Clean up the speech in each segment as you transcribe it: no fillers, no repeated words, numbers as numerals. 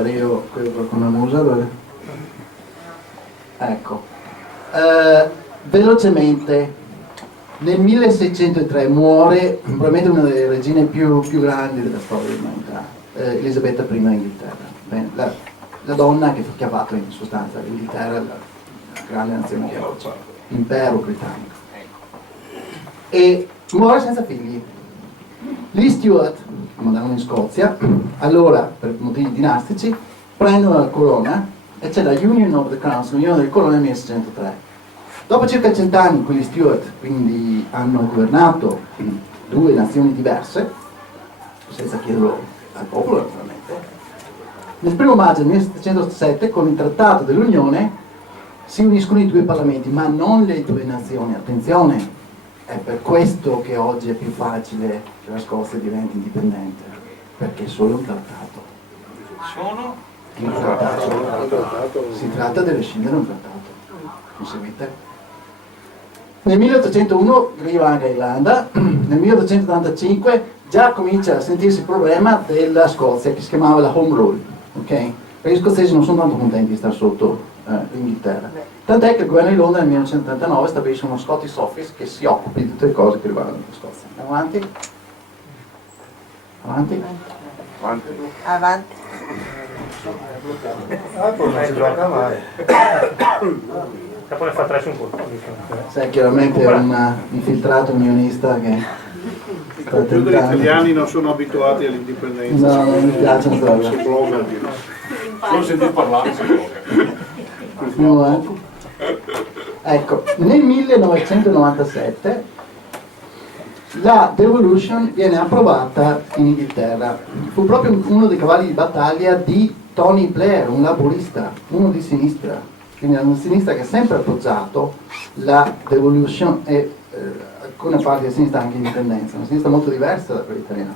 fare io quello con la musa. Ecco, velocemente, nel 1603 muore probabilmente una delle regine più grandi della storia dell'umanità, Elisabetta I d'Inghilterra. Bene, la donna che ha fatto in sostanza l'Inghilterra, la grande nazione che oggi, l'impero britannico. E muore senza figli. Gli Stuart andavano in Scozia, allora per motivi dinastici prendono la corona e c'è la Union of the Crowns, l'unione delle corone nel 1603. Dopo circa 100 anni in cui gli Stuart quindi hanno governato due nazioni diverse, senza chiederlo al popolo naturalmente, nel 1 maggio del 1707 con il trattato dell'Unione si uniscono i due parlamenti, ma non le due nazioni, attenzione, è per questo che oggi è più facile che la Scozia diventi indipendente, perché è solo un trattato. Sono? Un trattato. Si tratta di rescindere un trattato. Mi seguite? Nel 1801 arriva anche Irlanda, nel 1885 già comincia a sentirsi il problema della Scozia che si chiamava la Home Rule, ok? Perché gli scozzesi non sono tanto contenti di stare sotto l'Inghilterra. Tant'è che il governo di Londra nel 1939 stabilisce uno Scottish Office che si occupi di tutte le cose che riguardano la Scozia. Andiamo avanti? Avanti? Avanti. Poi non si gioca mai. E poi ne fa 3 su un colpo. Sei chiaramente un infiltrato unionista che I computer italiani non sono abituati all'indipendenza. No, non mi piacciono Si proprio. bloccano. Non sentito parlare, si blocca. No, ecco, nel 1997 la devolution viene approvata in Inghilterra. Fu proprio uno dei cavalli di battaglia di Tony Blair, un laburista, uno di sinistra, quindi una sinistra che ha sempre appoggiato la devolution e alcune parti della sinistra anche l'indipendenza, una sinistra molto diversa da quella italiana.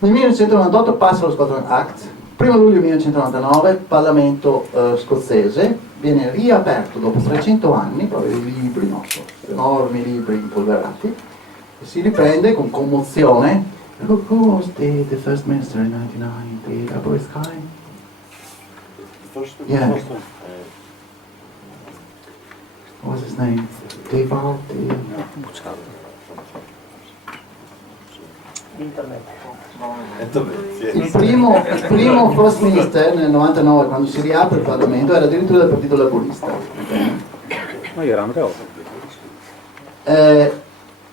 Nel 1998 passa lo Scotland Act, 1 luglio 1999 Parlamento scozzese viene riaperto dopo 300 anni, proprio dei libri, no, enormi libri impolverati, e si riprende con commozione. Who was the first minister in 1999? The Upper West Sky? Yeah. What was his name? Devald? Il primo first minister nel 99, quando si riapre il Parlamento, era addirittura del Partito Laburista. Ma io erano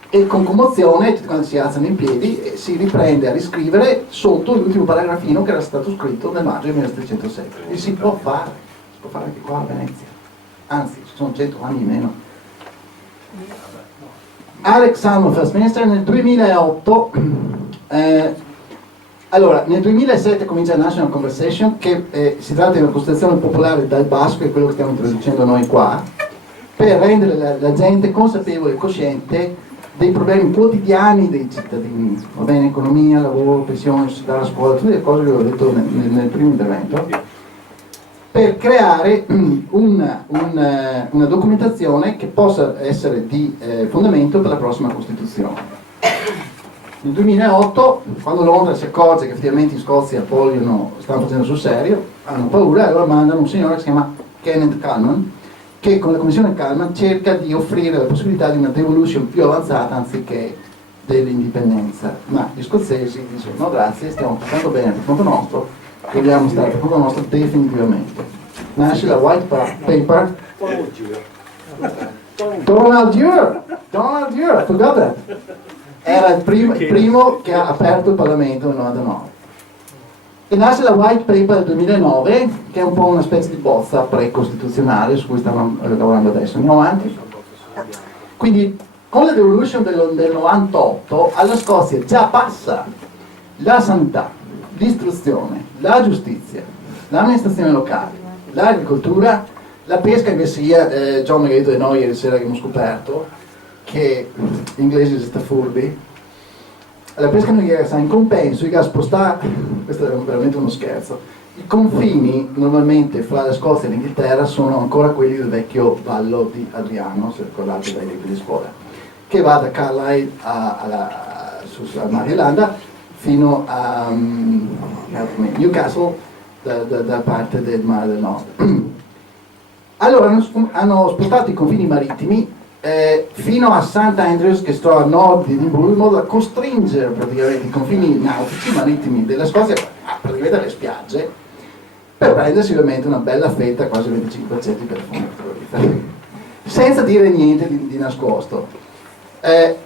E con commozione tutti quanti si alzano in piedi e si riprende a riscrivere sotto l'ultimo paragrafino che era stato scritto nel maggio del 1707. E si può fare anche qua a Venezia, anzi ci sono 100 anni in meno. Alex Salmon, First Minister, nel 2008 allora, nel 2007 comincia la National Conversation, che si tratta di una costituzione popolare dal basso, che è quello che stiamo introducendo noi qua, per rendere la gente consapevole e cosciente dei problemi quotidiani dei cittadini, va bene, economia, lavoro, pensione, società, scuola, tutte le cose che ho detto nel primo intervento, per creare una documentazione che possa essere di fondamento per la prossima Costituzione. Nel 2008, quando Londra si accorge che effettivamente in Scozia stanno facendo sul serio, hanno paura e allora mandano un signore che si chiama Kenneth Calman, che con la Commissione Calman cerca di offrire la possibilità di una devolution più avanzata anziché dell'indipendenza. Ma gli scozzesi dicono no grazie, stiamo facendo bene per conto nostro, vogliamo stare per conto nostro definitivamente. Nasce la White Paper. Donald Dewar, I forgot that. Era il primo che ha aperto il Parlamento nel 99. E nasce la White Paper del 2009, che è un po' una specie di bozza pre-costituzionale su cui stiamo lavorando adesso. Andiamo avanti. Quindi con la devolution del 98 alla Scozia già passa la sanità, l'istruzione, la giustizia, l'amministrazione locale, l'agricoltura, la pesca. Invece John mi ha detto di noi ieri sera che abbiamo scoperto che gli inglesi sono furbi. La pesca navighiera sta in compenso, i gas spostati, questo è veramente uno scherzo. I confini normalmente fra la Scozia e l'Inghilterra sono ancora quelli del vecchio vallo di Adriano, se ricordate dai libri di scuola, che va da Carlisle al Mar di Irlanda fino a Newcastle, da parte del Mare del Nord. Allora hanno spostato i confini marittimi fino a St. Andrews, che sta a nord di Edimburgo, in modo da costringere praticamente i confini nautici marittimi della Scozia praticamente alle spiagge, per prendersi ovviamente una bella fetta, quasi il 25% per fondo, senza dire niente di nascosto.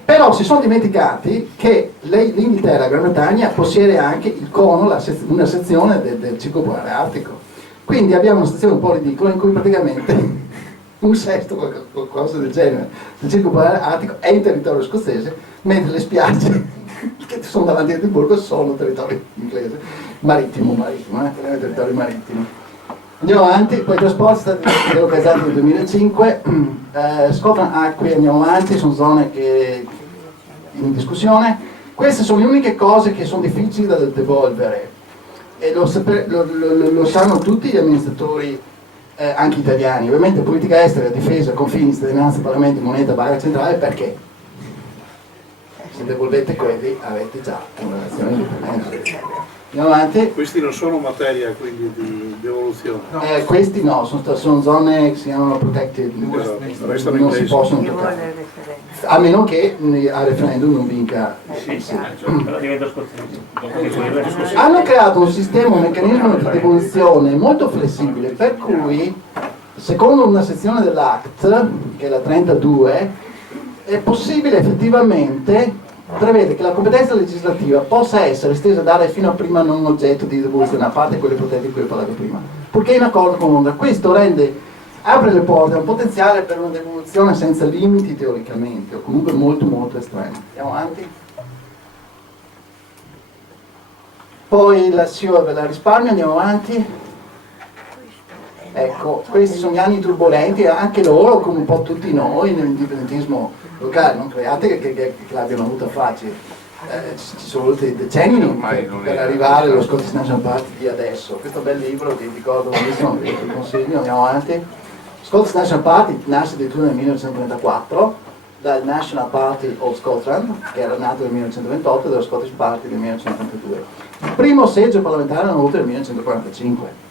Però si sono dimenticati che l'Inghilterra, la Gran Bretagna, possiede anche il cono, una sezione del Circolo Polare Artico. Quindi abbiamo una situazione un po' ridicola in cui praticamente un sesto, qualcosa del genere, del Circolo Polare Artico è in territorio scozzese, mentre le spiagge che sono davanti a Edimburgo sono territorio inglese, marittimo, territorio marittimo. Andiamo avanti, poi i trasporti sono stati delocalizzati nel 2005, Scotland Acque, andiamo avanti, sono zone che in discussione. Queste sono le uniche cose che sono difficili da devolvere e lo sanno tutti gli amministratori anche italiani. Ovviamente politica estera, difesa, confini, cittadinanza, parlamento, moneta, banca centrale, perché? Se devolvete quelli avete già una relazione indipendente. Andiamo avanti. Questi non sono materia quindi di devoluzione. Questi no, sono zone che si chiamano protected, Restano non si inglesi. possono Io voglio il toccare. referendum. A meno che al referendum non vinca il sì. Però diventa scozzese. Hanno creato un sistema, un meccanismo di devoluzione molto flessibile, per cui, secondo una sezione dell'Act, che è la 32, è possibile effettivamente prevede che la competenza legislativa possa essere estesa a dare fino a prima non oggetto di devoluzione, a parte quelle protette di cui ho parlato prima, purché in accordo con Londra. Questo apre le porte a un potenziale per una devoluzione senza limiti teoricamente, o comunque molto molto estremo. Andiamo avanti. Poi la SIO ve la risparmio, andiamo avanti. Ecco, questi sono gli anni turbolenti, anche loro, come un po' tutti noi, nell'indipendentismo locale, non create che l'abbiano avuta facile. Ci sono voluti decenni per arrivare allo Scottish National Party di adesso. Questo bel libro che ricordo benissimo, vi consiglio, andiamo avanti. Scottish National Party nasce addirittura nel 1934 dal National Party of Scotland, che era nato nel 1928, e dallo Scottish Party del 1932. Il primo seggio parlamentare l'hanno avuto nel 1945.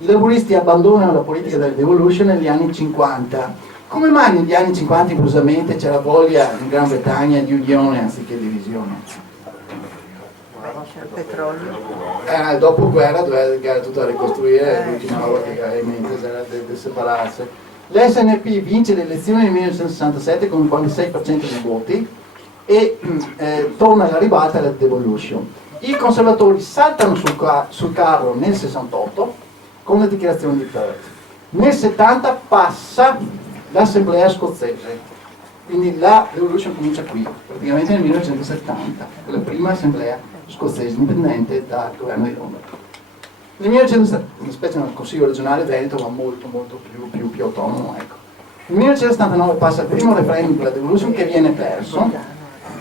I laburisti abbandonano la politica della devolution negli anni 50. Come mai negli anni 50 improvvisamente c'era voglia in Gran Bretagna di unione anziché divisione? C'è il petrolio. Nel dopoguerra era tutto da ricostruire, l'ultima roba che aveva in mente era di separarsi. L'SNP vince le elezioni nel 1967 con il 46% dei voti e torna alla ribalta alla devolution. I conservatori saltano sul carro nel 68 con la dichiarazione di Perth. Nel 70 passa l'assemblea scozzese, quindi la devolution comincia qui, praticamente nel 1970, la prima assemblea scozzese indipendente dal governo di Londra. Nel 1970, specie nel Consiglio regionale Veneto, ma molto più autonomo, ecco. Nel 1979 passa il primo referendum per la devolution che viene perso,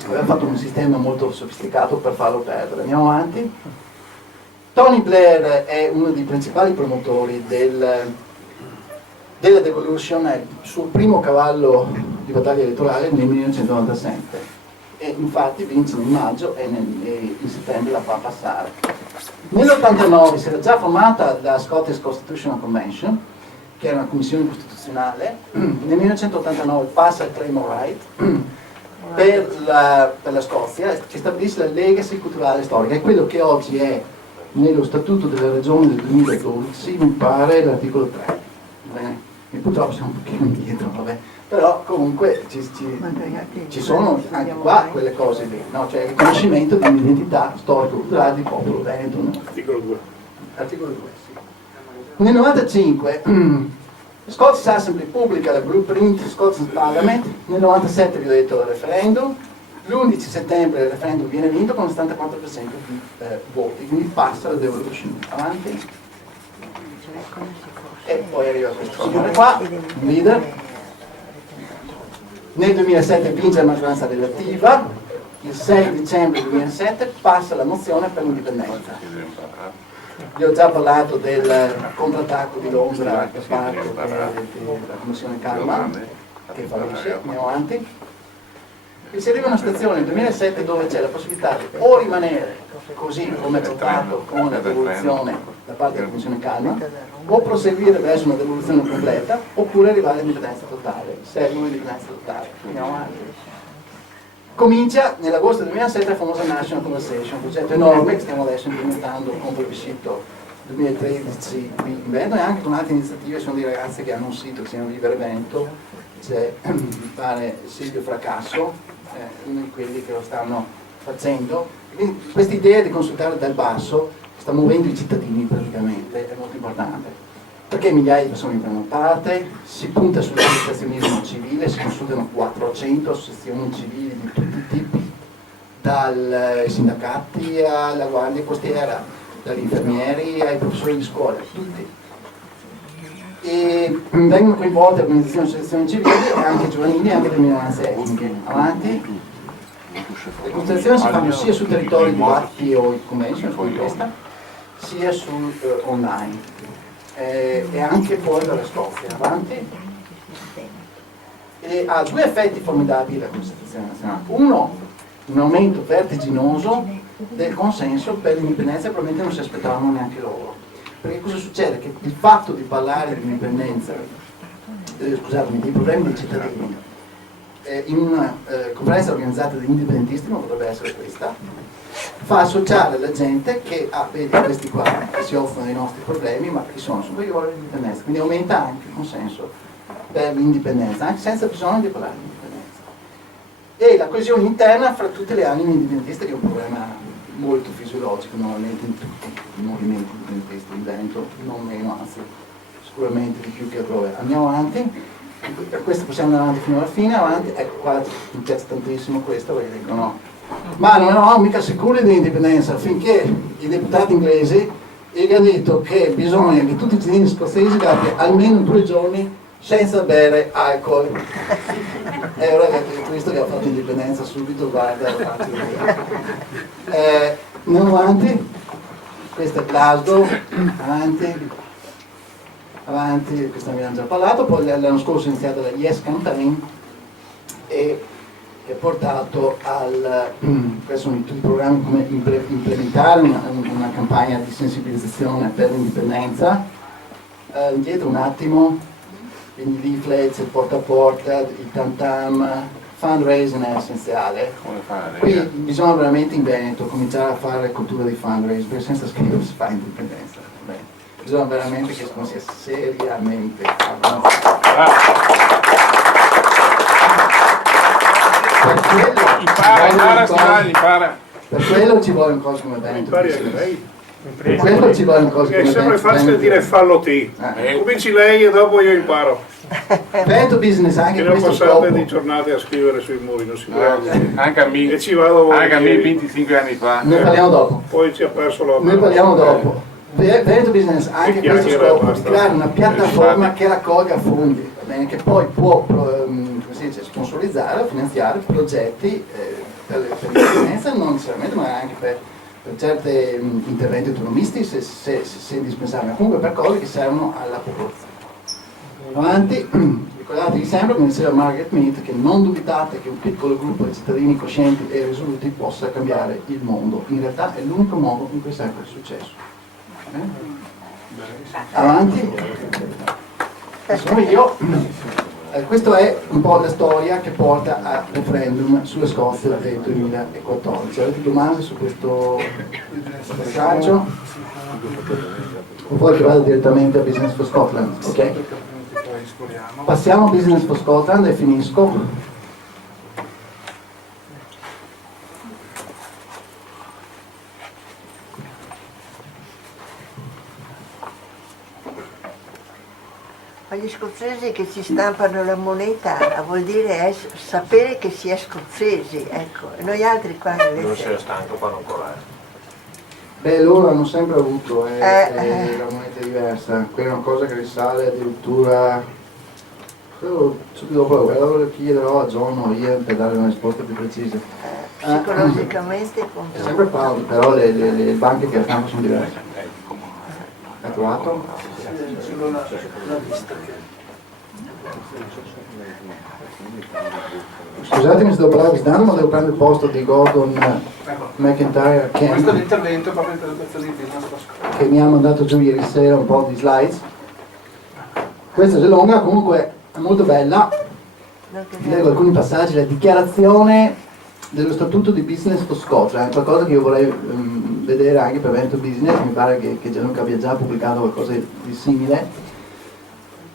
aveva fatto un sistema molto sofisticato per farlo perdere. Andiamo avanti. Tony Blair è uno dei principali promotori della devolution, è il suo primo cavallo di battaglia elettorale nel 1997 e infatti vince nel maggio e in settembre la fa passare. Nell'89 si era già formata la Scottish Constitutional Convention, che era una commissione costituzionale. Nel 1989 passa il Claim of Right per la Scozia, che stabilisce la legacy culturale storica, è quello che oggi è nello statuto della regione del 2012, mi pare l'articolo 3. Bene? E purtroppo siamo un pochino indietro, vabbè. Però comunque ci sono anche qua quelle cose lì, no? Cioè il riconoscimento di un'identità storico-culturale di popolo veneto. No? Articolo 2. Articolo 2, sì. Nel 95 Scottish Assembly pubblica la blueprint Scottish Parliament, nel 97 vi ho detto il referendum, l'11 settembre il referendum viene vinto con il 74% di voti, quindi passa la devolution. Avanti. E poi arriva questo signore qua, un leader. Nel 2007 vince la maggioranza relativa, il 6 dicembre 2007 passa la mozione per l'indipendenza. Vi ho già parlato del contrattacco di Londra da parte della Commissione Calma, che fallisce. Andiamo avanti. che si arriva a una situazione nel 2007 dove c'è la possibilità di o rimanere così come approvato con la devoluzione da parte della Commissione Calma, o proseguire verso una devoluzione completa, oppure arrivare all'indipendenza totale. Servono l'indipendenza totale. Andiamo avanti. Comincia nell'agosto 2007 la famosa National Conversation, un progetto enorme che stiamo adesso implementando con plebiscito 2013 qui in Veneto, e anche con altre iniziative. Sono dei ragazzi che hanno un sito che si chiama Vivere Veneto, c'è mi pare Silvio Fracasso, uno di quelli che lo stanno facendo. Quindi questa idea di consultare dal basso sta muovendo i cittadini praticamente, è molto importante, perché migliaia di persone prendono parte, si punta sull'associazionismo civile, si consultano 400 associazioni civili di tutti i tipi, dai sindacati alla guardia costiera, dagli infermieri ai professori di scuola, tutti. E vengono coinvolte organizzazioni e associazioni civili, anche giovanili e anche delle minoranze etniche. Avanti. Le consultazioni si fanno sia su territori di Batti o convention, come questa, sia su online e anche fuori dalla Scozia. Avanti. E ha due effetti formidabili la consultazione nazionale. Uno, un aumento vertiginoso del consenso per l'indipendenza, probabilmente non si aspettavano neanche loro. Perché cosa succede? Che il fatto di parlare di indipendenza, scusatemi, dei problemi dei cittadini, in una conferenza organizzata da indipendentisti, come potrebbe essere questa, fa associare la gente che vedi questi qua che si offrono i nostri problemi, ma che sono superiori all'indipendenza, quindi aumenta anche il consenso per l'indipendenza, anche senza bisogno di parlare di indipendenza. E la coesione interna fra tutte le anime indipendentiste, che è un problema molto fisiologico normalmente in tutti i movimenti indipendentisti, in Veneto non meno, anzi sicuramente di più che altrove. Andiamo avanti. Per questo possiamo andare avanti fino alla fine. Avanti. Ecco qua mi piace tantissimo questo, perché dicono ma non eravamo mica sicuri dell'indipendenza finché i deputati inglesi gli hanno detto che bisogna che tutti i cittadini scozzesi abbiano almeno 2 giorni senza bere alcol. E ora che questo che ha fatto l'indipendenza subito, guarda, andiamo avanti. Questo è Glasgow, avanti, questa mi hanno già parlato. Poi l'anno scorso è iniziata la Yes Campaign, e che ha portato questi sono tutti i programmi come implementare una campagna di sensibilizzazione per l'indipendenza. Indietro un attimo, quindi leaflets, il porta a porta, il tam tam, fundraising è essenziale. Qui bisogna veramente in Veneto cominciare a fare cultura di fundraising, perché senza scrivere si fa indipendenza. Bisogna veramente che non sia seriamente avanzato. Per quello ci vuole un coso come Veneto. Per quello ci vuole un coso come Veneto. È sempre facile dire fallo te. Cominci lei e dopo io imparo. Veneto Business anche che ne ho questo passate scopo. di giornate a scrivere sui muri, non si preoccupi. Anche a me, E ci vado anche a me 25 anni fa. Ne parliamo dopo. Poi ci ha perso la Ne parliamo dopo. Veneto Business ha anche questo scopo di creare una piattaforma che raccolga fondi, va bene, che poi può sponsorizzare, finanziare progetti per l'indipendenza, non necessariamente, ma anche per certi interventi autonomisti se indispensabile, comunque per cose che servono alla popolazione. Avanti, ricordatevi sempre, come diceva Margaret Mead, che non dubitate che un piccolo gruppo di cittadini coscienti e risoluti possa cambiare il mondo. In realtà è l'unico modo in cui è sempre successo. Avanti. Sono io. Questa è un po' la storia che porta al referendum sulla Scozia del 2014. Avete domande su questo passaggio? O vuoi che vada direttamente a Business for Scotland? Ok. Passiamo a Business for Scotland e finisco. Ma gli scozzesi che ci stampano la moneta vuol dire sapere che si è scozzesi, ecco. E noi altri qua Non si è stanco, qua non corre. Beh, loro hanno sempre avuto la moneta è diversa. Quella è una cosa che risale addirittura subito dopo la guerra. Lo chiederò a John o Ian per dare una risposta più precisa. psicologicamente È contro. sempre Paolo, però le banche che accanto sono diverse. L'hai trovato? Sulla lista. Scusatemi se devo parlare visitando, ma devo prendere il posto di Gordon McIntyre Questo è Kemp, l'intervento proprio per l'educazione di business for Scotland. che mi ha mandato giù ieri sera un po' di slides. Questa è lunga, comunque è molto bella. Leggo alcuni passaggi. La dichiarazione dello statuto di Business for Scotland, qualcosa che io vorrei vedere anche per Veneto Business. Mi pare che Gianluca abbia già pubblicato qualcosa di simile.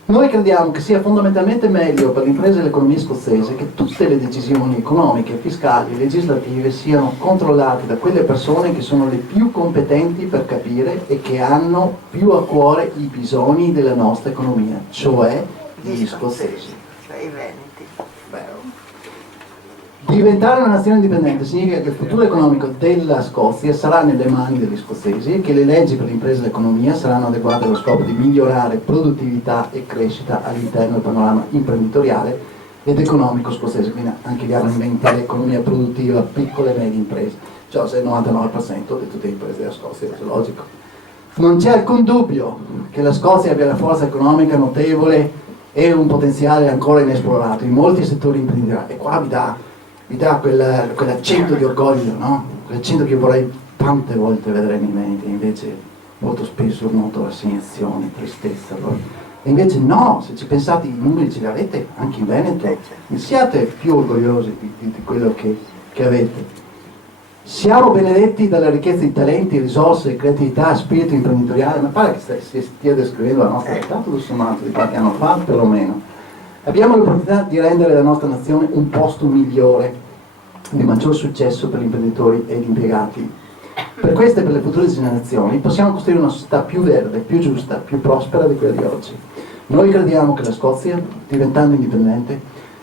Noi crediamo che sia fondamentalmente meglio per le imprese e l'economia scozzese che tutte le decisioni economiche, fiscali e legislative siano controllate da quelle persone che sono le più competenti per capire e che hanno più a cuore i bisogni della nostra economia, cioè gli scozzesi. Cioè i veneti. Diventare una nazione indipendente significa che il futuro economico della Scozia sarà nelle mani degli scozzesi e che le leggi per le imprese e l'economia saranno adeguate allo scopo di migliorare produttività e crescita all'interno del panorama imprenditoriale ed economico scozzese, quindi anche gli argomenti dell'economia produttiva, piccole e medie imprese, cioè se il 99% di tutte le imprese della Scozia, è logico. Non c'è alcun dubbio che la Scozia abbia una forza economica notevole e un potenziale ancora inesplorato in molti settori imprenditoriali, e qua vi dà quell'accento di orgoglio, no? Quell'accento che io vorrei tante volte vedere nei Veneti, invece molto spesso noto rassegnazione, tristezza. E invece no, se ci pensate i numeri ce li avete anche in Veneto, siate più orgogliosi di quello che avete. Siamo benedetti dalla ricchezza di talenti, risorse, creatività, spirito imprenditoriale, ma pare che si stia descrivendo la nostra realtà tutto sommato di qualche anno fa, perlomeno. Abbiamo l'opportunità di rendere la nostra nazione un posto migliore, di maggior successo per gli imprenditori e gli impiegati. Per queste e per le future generazioni possiamo costruire una società più verde, più giusta, più prospera di quella di oggi. Noi crediamo che la Scozia, diventando indipendente,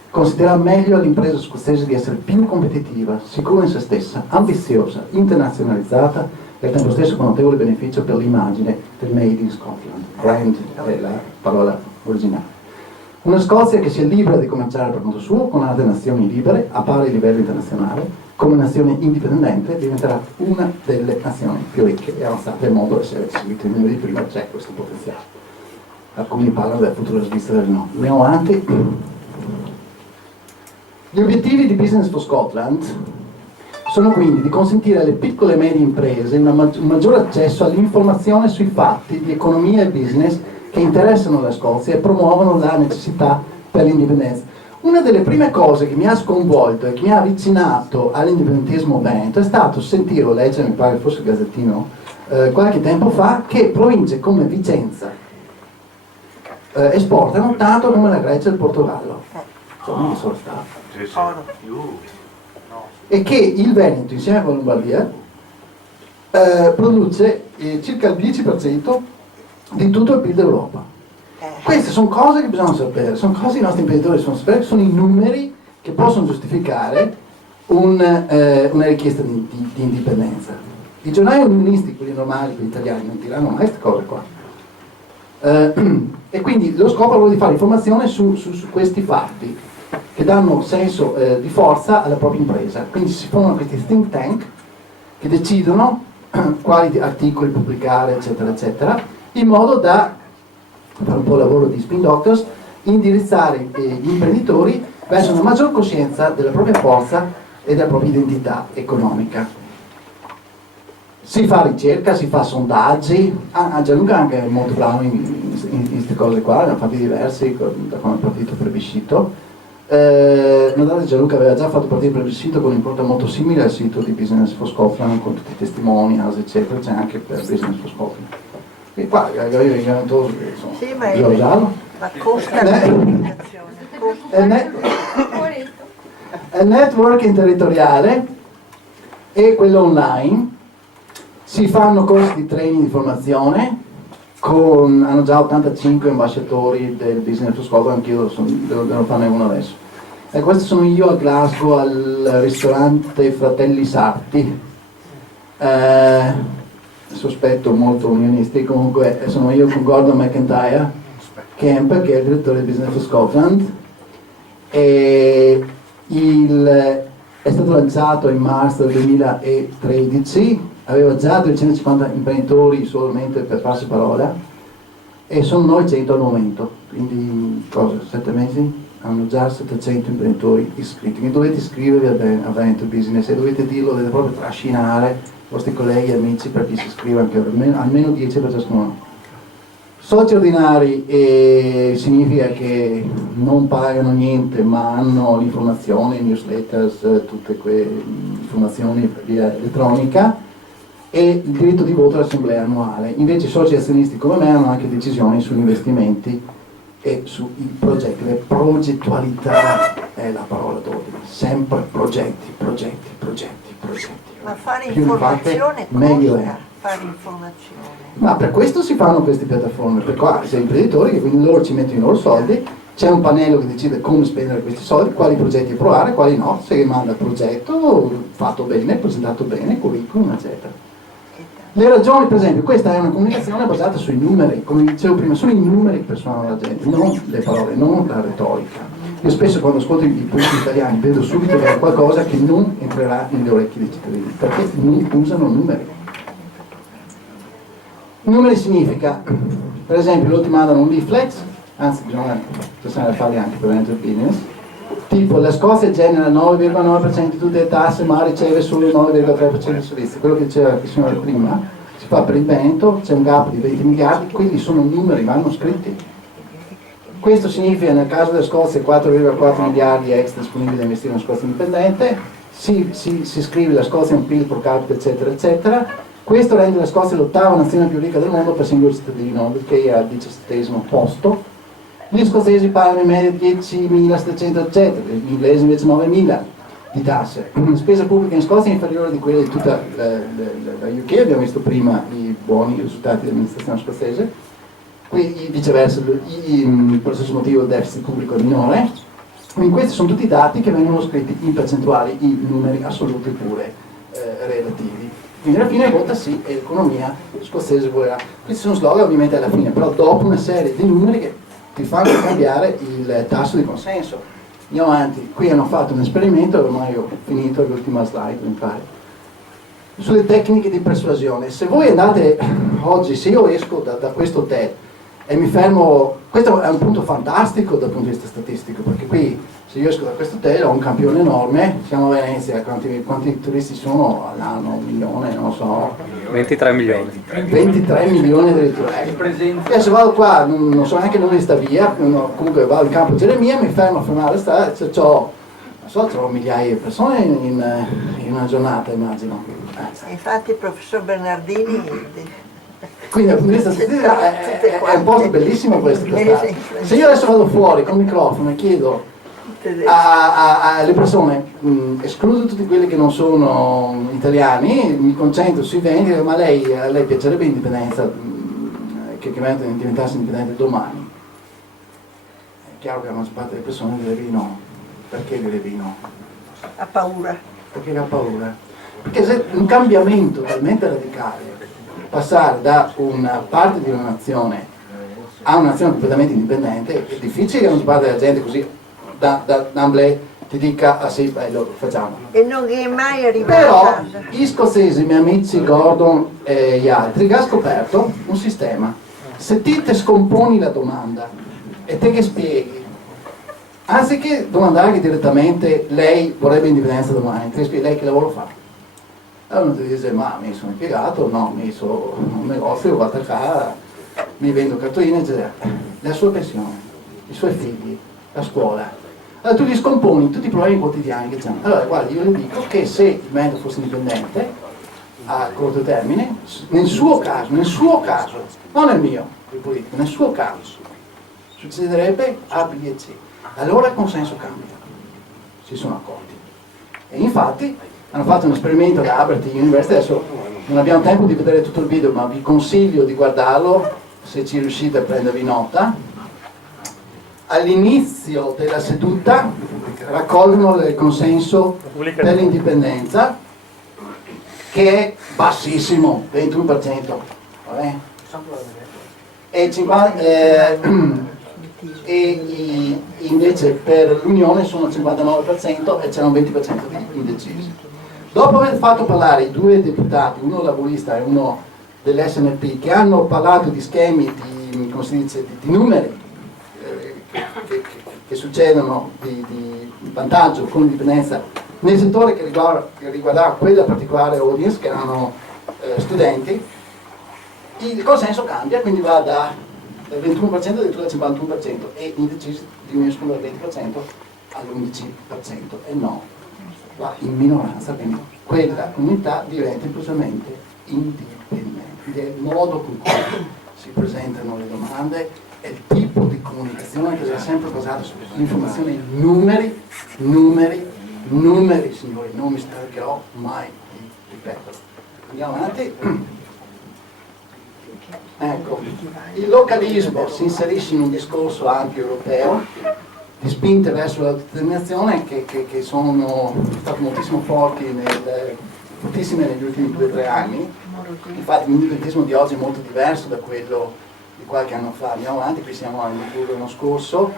consentirà meglio all'impresa scozzese di essere più competitiva, sicura in se stessa, ambiziosa, internazionalizzata e al tempo stesso con notevole beneficio per l'immagine del Made in Scotland. Brand è la parola originale. Una Scozia che sia libera di cominciare per conto suo con altre nazioni libere a pari livello internazionale, come nazione indipendente diventerà una delle nazioni più ricche e avanzate del mondo, e se avete seguito i numeri di prima c'è questo potenziale. Alcuni parlano del futuro della Svizzera del no. Andiamo avanti. Gli obiettivi di Business for Scotland sono quindi di consentire alle piccole e medie imprese un maggiore accesso all'informazione sui fatti di economia e business che interessano la Scozia e promuovono la necessità per l'indipendenza. Una delle prime cose che mi ha sconvolto e che mi ha avvicinato all'indipendentismo veneto è stato sentire o leggere, mi pare fosse il Gazzettino, qualche tempo fa, che province come Vicenza esportano tanto come la Grecia e il Portogallo. Non sono stato. E che il Veneto, insieme con la Lombardia, produce circa il 10% di tutto il PIL d'Europa. Queste sono cose che bisogna sapere, sono cose che i nostri imprenditori devono sapere, sono i numeri che possono giustificare una richiesta di indipendenza. I giornali unionisti, quelli normali, quelli italiani, non diranno mai queste cose qua. E quindi lo scopo è quello di fare informazione su questi fatti che danno senso di forza alla propria impresa. Quindi si formano questi think tank che decidono quali articoli pubblicare, eccetera, eccetera, in modo da fare un po' il lavoro di spin doctors, indirizzare gli imprenditori verso una maggior coscienza della propria forza e della propria identità economica. Si fa ricerca, si fa sondaggi, Gianluca è anche molto bravo in queste cose qua, ne ha fatti diversi da quando è partito il plebiscito. Notate, Gianluca aveva già fatto partire il plebiscito con un impronta molto simile al sito di Business for Scotland, con tutti i testimonials, eccetera, c'è anche per Business for Scotland. E qua io insomma, sì, ma bisogna usarlo. Ma costa la comunicazione. Il networking territoriale e quello online. Si fanno corsi di training di formazione, hanno già 85 ambasciatori del Business for Scotland, anch'io devo farne uno adesso. E questo sono io a Glasgow al ristorante Fratelli Sarti. Sospetto molto unionisti, comunque sono io con Gordon McIntyre Kemp, che è il direttore del Business for Scotland, e è stato lanciato in marzo del 2013, aveva già 250 imprenditori solamente per farsi parola, e sono 900 al momento, quindi cosa, 7 mesi? Hanno già 700 imprenditori iscritti, quindi dovete iscrivervi a Veneto Business e dovete dirlo, dovete proprio trascinare i vostri colleghi e amici perché si iscriva anche almeno 10 per ciascuno. Soci ordinari significa che non pagano niente ma hanno l'informazione, newsletters, tutte quelle informazioni via elettronica e il diritto di voto all'assemblea annuale. Invece i soci azionisti come me hanno anche decisioni sugli investimenti e sui progetti. La progettualità è la parola d'ordine, sempre progetti. Ma fare Più informazione meglio è. costa, fare informazione. Ma per questo si fanno queste piattaforme, perché qua c'è imprenditori che quindi loro ci mettono i loro soldi, c'è un pannello che decide come spendere questi soldi, quali progetti approvare, quali no, se manda il progetto, fatto bene, presentato bene, curriculum, eccetera. Le ragioni, per esempio, questa è una comunicazione basata sui numeri, come dicevo prima, sono i numeri che persuadono la gente, non le parole, non la retorica. Io spesso quando ascolto i politici italiani vedo subito che è qualcosa che non entrerà nelle orecchie dei cittadini, perché non usano numeri. Numeri significa, per esempio, loro ti mandano un leaflet, anzi bisogna pensare a farli anche per Veneto Business, tipo la Scozia genera il 9,9% di tutte le tasse ma riceve solo il 9,3% di servizi, quello che diceva il signore prima, si fa per il Veneto, c'è un gap di 20 miliardi, quelli sono numeri, vanno scritti. Questo significa nel caso della Scozia 4,4 miliardi extra disponibili da investire in una Scozia indipendente, si scrive la Scozia un PIL pro capite eccetera eccetera. Questo rende la Scozia l'ottava nazione più ricca del mondo per singolo cittadino, perché è al 17° posto. Gli scozzesi pagano in media 10.700 eccetera, gli inglesi invece 9.000 di tasse. La spesa pubblica in Scozia è inferiore di quella di tutta la UK, abbiamo visto prima i buoni risultati dell'amministrazione scozzese. Qui viceversa, per lo stesso motivo il deficit pubblico è minore. Quindi questi sono tutti dati che vengono scritti in percentuali, in numeri assoluti pure relativi. Quindi alla fine vota sì e l'economia scozzese volerà. Questi sono slogan ovviamente alla fine, però dopo una serie di numeri che ti fanno cambiare il tasso di consenso. Andiamo avanti, qui hanno fatto un esperimento, ormai ho finito l'ultima slide mi pare, sulle tecniche di persuasione. Se voi andate oggi, se io esco da questo hotel e mi fermo, questo è un punto fantastico dal punto di vista statistico, perché qui se io esco da questo hotel ho un campione enorme, siamo a Venezia, quanti turisti sono all'anno? 1 milione, non lo so. 23 milioni. 23 milioni addirittura. Adesso vado qua, non so neanche dove sta via, comunque vado in campo Geremia, mi fermo a fermare la strada, c'ho migliaia di persone in una giornata, immagino. Infatti il professor Bernardini Quindi dal punto di vista statistico è un posto bellissimo questo. Se io adesso vado fuori con il microfono e chiedo alle persone, escluso tutti quelli che non sono italiani, mi concentro sui veneti, ma a lei piacerebbe indipendenza, che diventasse indipendente domani? È chiaro che la maggior parte delle persone dirà di no. Perché dirà di no? ha paura. Perché ha paura? Perché se un cambiamento talmente radicale, passare da una parte di una nazione a una nazione completamente indipendente, è difficile che non si parte della gente così d'amblè ti dica ah sì, lo facciamo. E non è mai arrivato. Però gli scozzesi, i miei amici Gordon e gli altri, che ha scoperto un sistema. Se te scomponi la domanda e te che spieghi, anziché domandare direttamente lei vorrebbe indipendenza domani, ti spieghi lei che lavoro fa. Allora uno ti dice ma mi sono impiegato, no, mi sono un negozio, vado a casa, mi vendo cartoline, eccetera. La sua pensione, i suoi figli, la scuola. Allora tu gli scomponi tutti i problemi quotidiani che c'è. Allora guarda, io le dico che se il Veneto fosse indipendente a corto termine, nel suo caso, non nel mio, il politico, nel suo caso, succederebbe A, B e C. Allora il consenso cambia. Si sono accorti. E infatti hanno fatto un esperimento da Aberdeen University, adesso non abbiamo tempo di vedere tutto il video, ma vi consiglio di guardarlo, se ci riuscite a prendervi nota. All'inizio della seduta raccolgono il consenso per l'indipendenza, che è bassissimo, 21%. Vabbè? E invece per l'Unione sono il 59% e c'erano 20% di indecisi. Dopo aver fatto parlare i due deputati, uno laburista e uno dell'SNP, che hanno parlato di schemi di come si dice, di numeri che succedono di vantaggio con l'indipendenza nel settore che riguardava quella particolare audience, che erano studenti, il consenso cambia, quindi va dal 21% addirittura al 51% e gli indecisi diminuiscono dal 20% all'11%, e no, va in minoranza, quindi quella comunità diventa improvvisamente indipendente. Quindi è il modo con cui si presentano le domande, è il tipo di comunicazione che deve sempre basata sull'informazione in numeri, signori, non mi stancherò mai di ripeterlo. Andiamo avanti. Ecco, il localismo si inserisce in un discorso ampio europeo di spinte verso l'autodeterminazione che sono state moltissimo fortissime negli ultimi 2 o 3 anni. Infatti l'indipendentismo di oggi è molto diverso da quello di qualche anno fa. Andiamo avanti, qui siamo l'anno scorso.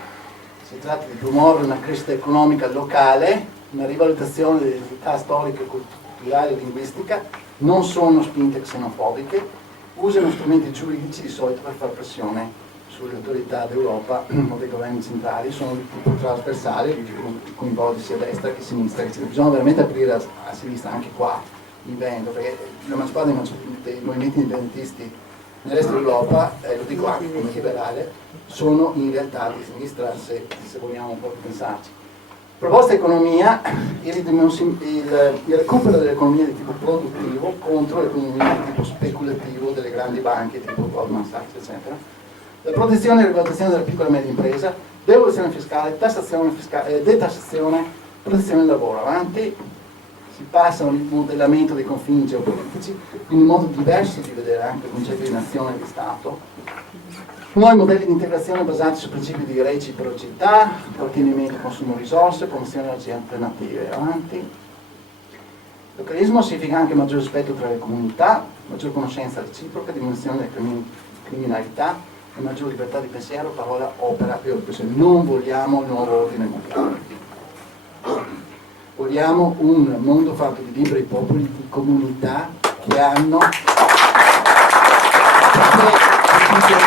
Si tratta di promuovere una crescita economica locale, una rivalutazione delle identità storiche, culturali e linguistica. Non sono spinte xenofobiche, usano strumenti giuridici di solito per fare pressione sulle autorità d'Europa o dei governi centrali, sono di tipo trasversale, coinvolti sia a destra che a sinistra. Bisogna veramente aprire a sinistra anche qua in Veneto, perché la maggior parte dei movimenti indipendentisti nel resto d'Europa, lo dico anche come liberale, sono in realtà di sinistra, se vogliamo un po' pensarci. Proposta economia, il recupero dell'economia di tipo produttivo contro l'economia di tipo speculativo delle grandi banche tipo Goldman Sachs, eccetera. La protezione e regolazione della piccola e media impresa, devoluzione fiscale, tassazione fiscale, detassazione, protezione del lavoro. Avanti si passa a un modellamento dei confini geopolitici, quindi un modo diverso di vedere anche il concetto di nazione e di Stato. Nuovi modelli di integrazione basati su principi di reciprocità, ottenimento e consumo di risorse, promozione di energie alternative. Avanti. Localismo significa anche maggior rispetto tra le comunità, maggior conoscenza reciproca, diminuzione della criminalità e maggior libertà di pensiero, parola, opera e opzione. Non vogliamo il nuovo ordine mondiale. Vogliamo un mondo fatto di liberi popoli, di comunità che hanno sia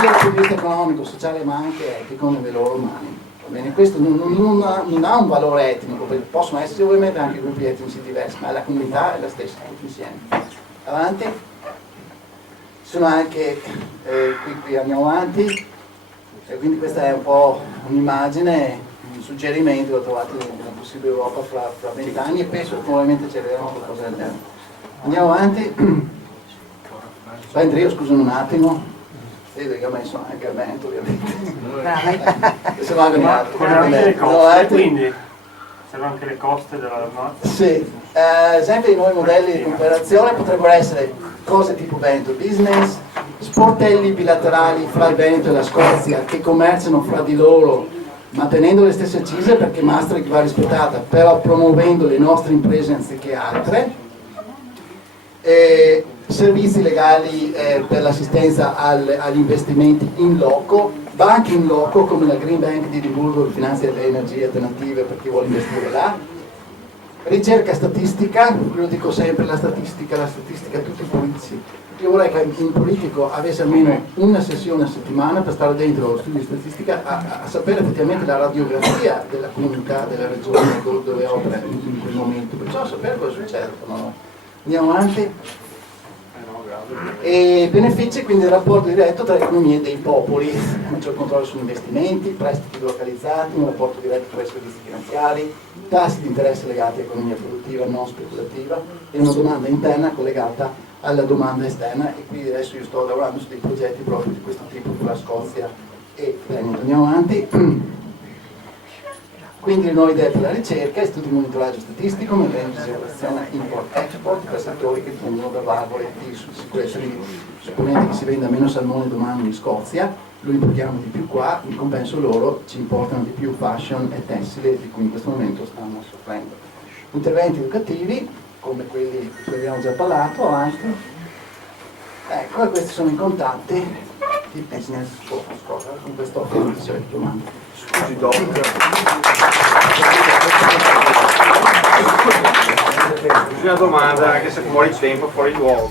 dal punto di vista economico, sociale ma anche etico nelle loro mani. Va bene? Questo non ha un valore etnico, perché possono esserci ovviamente anche gruppi etnici diversi, ma la comunità è la stessa, tutti insieme. Avanti. Ci sono anche, qui andiamo avanti, e quindi questa è un po' un'immagine, un suggerimento che ho trovato nella possibile Europa fra 20 anni e penso che probabilmente cercheremo qualcosa del genere. Andiamo avanti. Vai, scusa un attimo. Vedo che ho messo anche a vento, ovviamente. Se no anche altro. Le coste, quindi servono anche le coste della Dalmazia? Sì, esempio di nuovi modelli di cooperazione potrebbero essere cose tipo Veneto Business, sportelli bilaterali fra il Veneto e la Scozia che commerciano fra di loro mantenendo le stesse accise perché Maastricht va rispettata, però promuovendo le nostre imprese anziché altre. Servizi legali per l'assistenza agli investimenti in loco, banche in loco come la Green Bank di Edimburgo che finanzia le energie alternative per chi vuole investire là, ricerca statistica, lo dico sempre, la statistica tutti i politici. Io vorrei che un politico avesse almeno una sessione a settimana per stare dentro lo studio di statistica a sapere effettivamente la radiografia della comunità, della regione dove opera in quel momento, perciò sapere cosa succede. No? Andiamo avanti. E benefici quindi del rapporto diretto tra le economie dei popoli, maggior controllo sugli investimenti, prestiti localizzati, un rapporto diretto tra i servizi finanziari, tassi di interesse legati all'economia produttiva non speculativa e una domanda interna collegata alla domanda esterna. E qui adesso io sto lavorando su dei progetti proprio di questo tipo tra Scozia e Veneto. Andiamo avanti. Quindi le nuove idee per la ricerca, istituti di monitoraggio statistico, modelli di esercitazione import-export per settori che dipendono da valvole di sicurezza. Supponete che si venda meno salmone domani in Scozia, lo importiamo di più qua, in compenso loro ci importano di più fashion e tessile di cui in questo momento stanno soffrendo. Interventi educativi, come quelli di cui abbiamo già parlato, avanti. Ecco, e questi sono i contatti di Business for Scotland, con questo ho finito le domande. Scusi, Doc. Una domanda, anche se fuori tempo, fuori luogo.